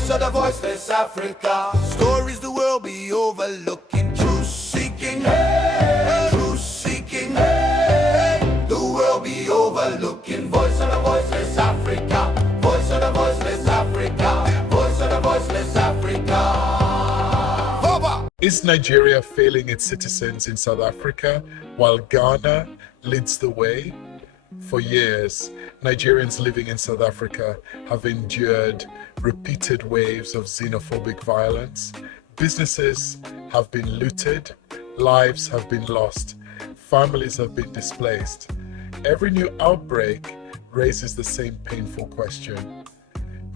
Voice of the voiceless Africa. Stories the world be overlooking. Truth seeking, hey, truth seeking, hey, the world be overlooking. Voice of the voiceless Africa. Voice of the voiceless Africa. Voice of the voiceless Africa. Is Nigeria failing its citizens in South Africa while Ghana leads the way? For years, Nigerians living in South Africa have endured repeated waves of xenophobic violence. Businesses have been looted, lives have been lost, families have been displaced. Every new outbreak raises the same painful question.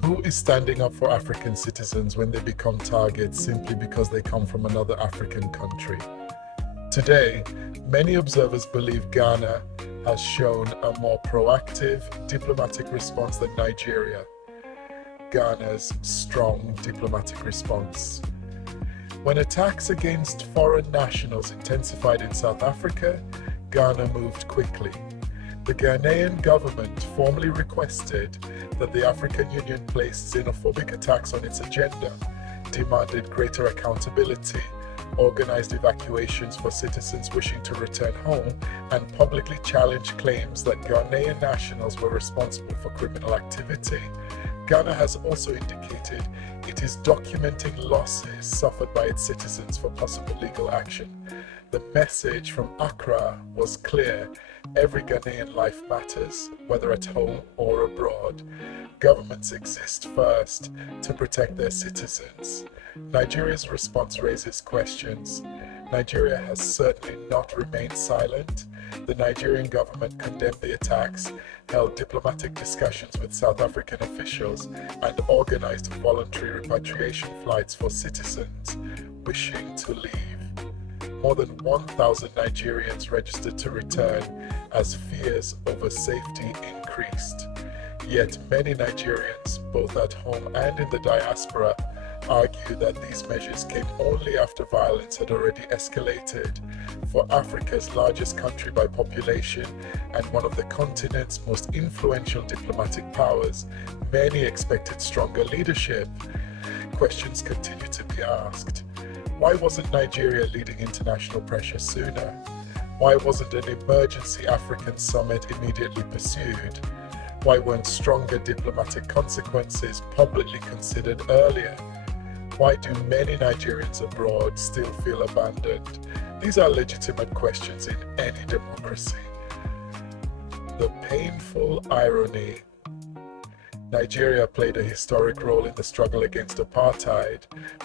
Who is standing up for African citizens when they become targets simply because they come from another African country? Today, many observers believe Ghana has shown a more proactive diplomatic response than Nigeria. Ghana's strong diplomatic response. When attacks against foreign nationals intensified in South Africa, Ghana moved quickly. The Ghanaian government formally requested that the African Union place xenophobic attacks on its agenda, demanded greater accountability, organized evacuations for citizens wishing to return home, and publicly challenged claims that Ghanaian nationals were responsible for criminal activity. Ghana has also indicated it is documenting losses suffered by its citizens for possible legal action. The message from Accra was clear: every Ghanaian life matters, whether at home or abroad. Governments exist first to protect their citizens. Nigeria's response raises questions. Nigeria has certainly not remained silent. The Nigerian government condemned the attacks, held diplomatic discussions with South African officials, and organized voluntary repatriation flights for citizens wishing to leave. More than 1,000 Nigerians registered to return as fears over safety increased. Yet many Nigerians, both at home and in the diaspora, argue that these measures came only after violence had already escalated. For Africa's largest country by population and one of the continent's most influential diplomatic powers, many expected stronger leadership. Questions continue to be asked. Why wasn't Nigeria leading international pressure sooner? Why wasn't an emergency African summit immediately pursued? Why weren't stronger diplomatic consequences publicly considered earlier? Why do many Nigerians abroad still feel abandoned? These are legitimate questions in any democracy. The painful irony. Nigeria played a historic role in the struggle against apartheid.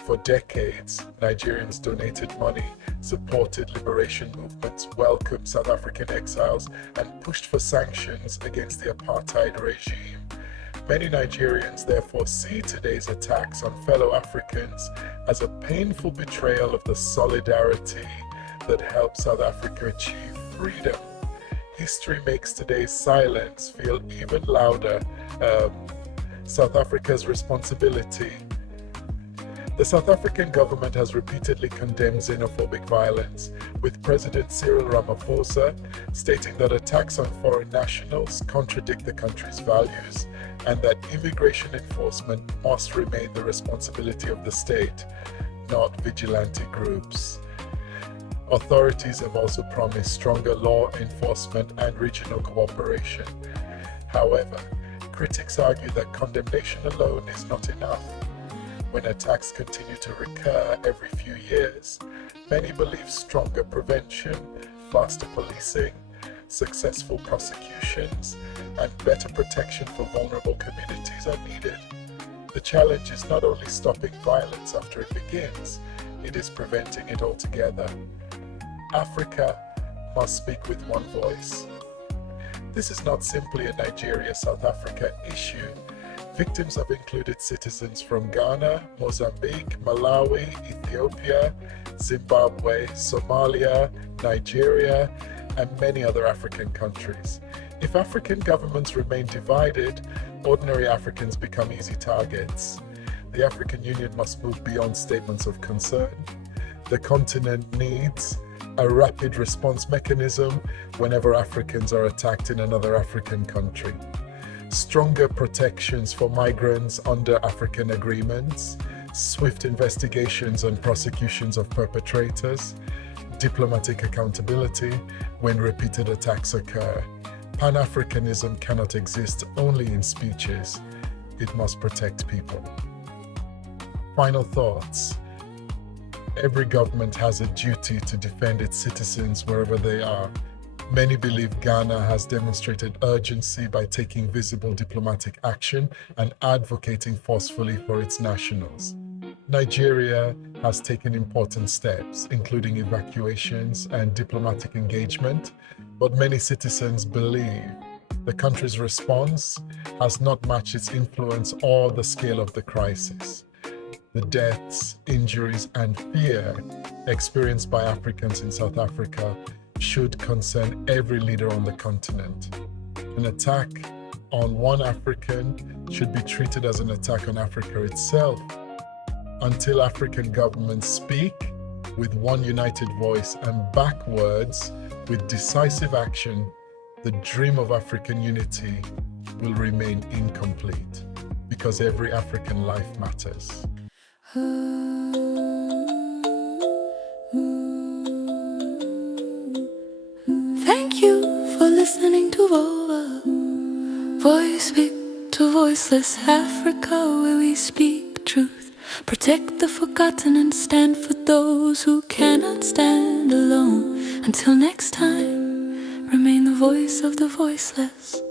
For decades, Nigerians donated money, supported liberation movements, welcomed South African exiles, and pushed for sanctions against the apartheid regime. Many Nigerians therefore see today's attacks on fellow Africans as a painful betrayal of the solidarity that helped South Africa achieve freedom. History makes today's silence feel even louder. South Africa's responsibility. The South African government has repeatedly condemned xenophobic violence, with President Cyril Ramaphosa stating that attacks on foreign nationals contradict the country's values and that immigration enforcement must remain the responsibility of the state, not vigilante groups. Authorities have also promised stronger law enforcement and regional cooperation. However, critics argue that condemnation alone is not enough. When attacks continue to recur every few years, many believe stronger prevention, faster policing, successful prosecutions, and better protection for vulnerable communities are needed. The challenge is not only stopping violence after it begins, it is preventing it altogether. Africa must speak with one voice. This is not simply a Nigeria-South Africa issue. Victims have included citizens from Ghana, Mozambique, Malawi, Ethiopia, Zimbabwe, Somalia, Nigeria, and many other African countries. If African governments remain divided, ordinary Africans become easy targets. The African Union must move beyond statements of concern. The continent needs a rapid response mechanism whenever Africans are attacked in another African country. stronger protections for migrants under African agreements, swift investigations and prosecutions of perpetrators, diplomatic accountability when repeated attacks occur. Pan-Africanism cannot exist only in speeches. It must protect people. Final thoughts. Every government has a duty to defend its citizens wherever they are. Many believe Ghana has demonstrated urgency by taking visible diplomatic action and advocating forcefully for its nationals. Nigeria has taken important steps, including evacuations and diplomatic engagement, but many citizens believe the country's response has not matched its influence or the scale of the crisis. The deaths, injuries, and fear experienced by Africans in South Africa should concern every leader on the continent. An attack on one African should be treated as an attack on Africa itself. Until African governments speak with one united voice and backwards with decisive action, the dream of African unity will remain incomplete because every African life matters. Thank you for listening to Vova. Voice speak to Voiceless Africa, where we speak truth, protect the forgotten, and stand for those who cannot stand alone. Until next time, remain the voice of the voiceless.